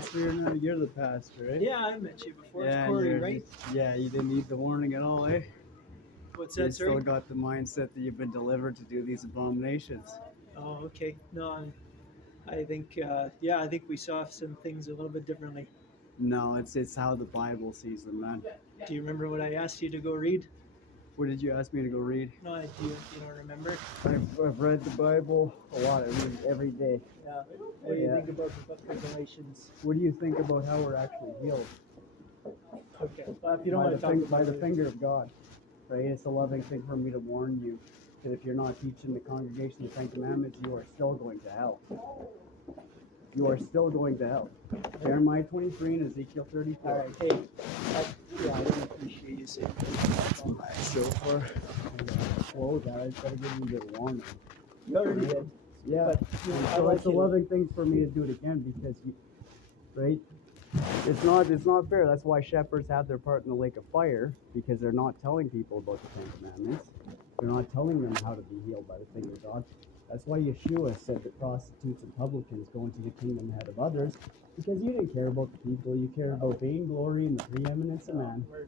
pastor? You're the pastor, right? Yeah, I met you before. Yeah, It's Corey, right? Yeah, you didn't need the warning at all, eh? What's You that, still sorry? got the mindset that you've been delivered to do these abominations. Oh, okay. No, I think, I think we saw some things a little bit differently. No, it's how the Bible sees them, man. Do you remember what I asked you to go read? What did you ask me to go read? No, you don't remember? I've read the Bible a lot. I read every day. Yeah. What do you think about the book of Galatians? What do you think about how we're actually healed? Okay. Well, if you don't want to talk about by the it, finger of God, right? It's a loving thing for me to warn you that if you're not teaching the congregation the Ten Commandments, you are still going to hell. You are still going to hell. Jeremiah 23 and Ezekiel 34. All right. Hey, I really appreciate you saying that. So far, whoa, guys, gotta give you your warning. You already did. Yeah, But, so it's a loving thing for me to do it again because, right? It's not fair. That's why shepherds have their part in the lake of fire, because they're not telling people about the Ten Commandments. They're not telling them how to be healed by the finger of God. That's why Yeshua said that prostitutes and publicans go into the kingdom ahead of others, because you didn't care about the people. You care about vain glory and the preeminence of man. We're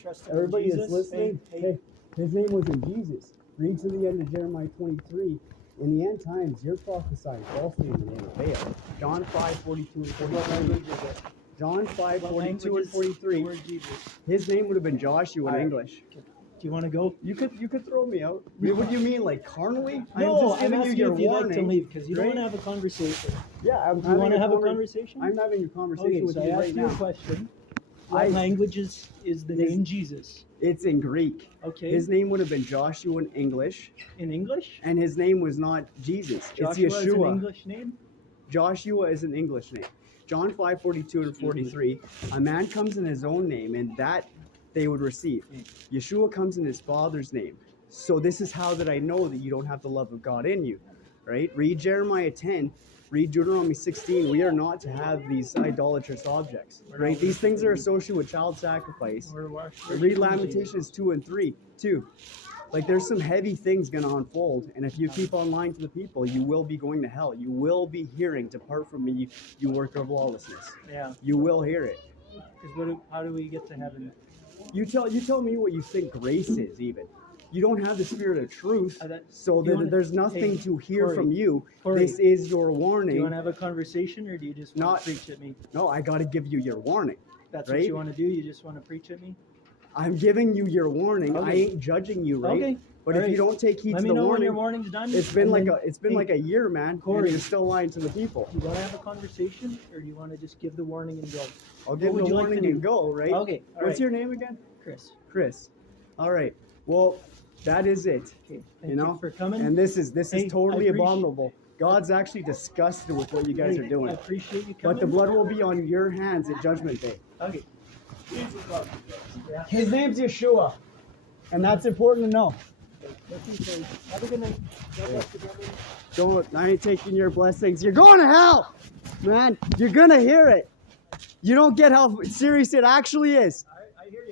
trusting Everybody Jesus. is listening. Hey, his name was in Jesus. Read to the end of Jeremiah 23. In the end times, you're prophesying falsely in the name of Baal. John 5:42 and 43. John 5:42 and 43. His name would have been Joshua in English. Do you want to go? You could throw me out. What do you mean, like carnally? No, I'm just giving you asking your if you'd warning. like to leave because you don't right? want to have a conversation. Yeah, Do you want to have a conversation? I'm having a conversation Okay, with so you I right asked you now. a question. What language is the name Jesus? It's in Greek. Okay. His name would have been Joshua in English, In English? and his name was not Jesus. Joshua it's is an Yeshua. English name? Joshua is an English name. John 5:42 and 43. A man comes in his own name, and that they would receive. Yeshua comes in his Father's name. So this is how that I know that you don't have the love of God in you, right? Read Jeremiah 10. Read Deuteronomy 16. We are not to have these idolatrous objects, right? These things are associated with child sacrifice. Read Lamentations 2 and 3, too. Like, there's some heavy things going to unfold, and if you keep on lying to the people, you will be going to hell. You will be hearing, "Depart from me, you worker of lawlessness." Yeah. You will hear it. Because how do we get to heaven? You tell me what you think grace is, even. You don't have the spirit of truth, so there's nothing to hear Corey, from you. Corey, This is your Do warning. you want to have a conversation or do you just want to preach at me? No, I got to give you your warning. That's right? what you want to do? You just want to preach at me? I'm giving you your warning. Okay. I ain't judging you, right? Okay. But All if you don't take heed Let to me the know when warning, your warning's done. it's been and like a year, man. Corey. And you're still lying to the people. You want to have a conversation or do you want to just give the warning and go? I'll give would the you like warning to do? and go, right? Okay. All What's right. your name again? Chris. Chris. All right. Well, that is it. Okay. Thank You know, you for coming. and this is Hey, totally I appreciate- abominable. God's actually disgusted with what you guys are I doing. appreciate you But coming. the blood will be on your hands at Judgment Day. Okay. Yeah. His name's Yeshua, and that's important to know. Have a good night. God bless you, brother. I ain't taking your blessings. You're going to hell, man. You're gonna hear it. You don't get how serious it actually is. I hear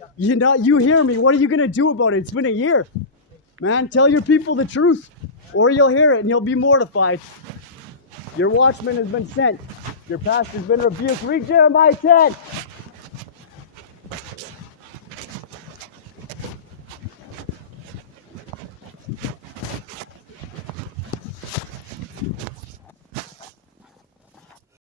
you. You hear me. What are you gonna do about it? It's been a year, man. Tell your people the truth, or you'll hear it and you'll be mortified. Your watchman has been sent. Your pastor's been rebuked. Read Jeremiah 10.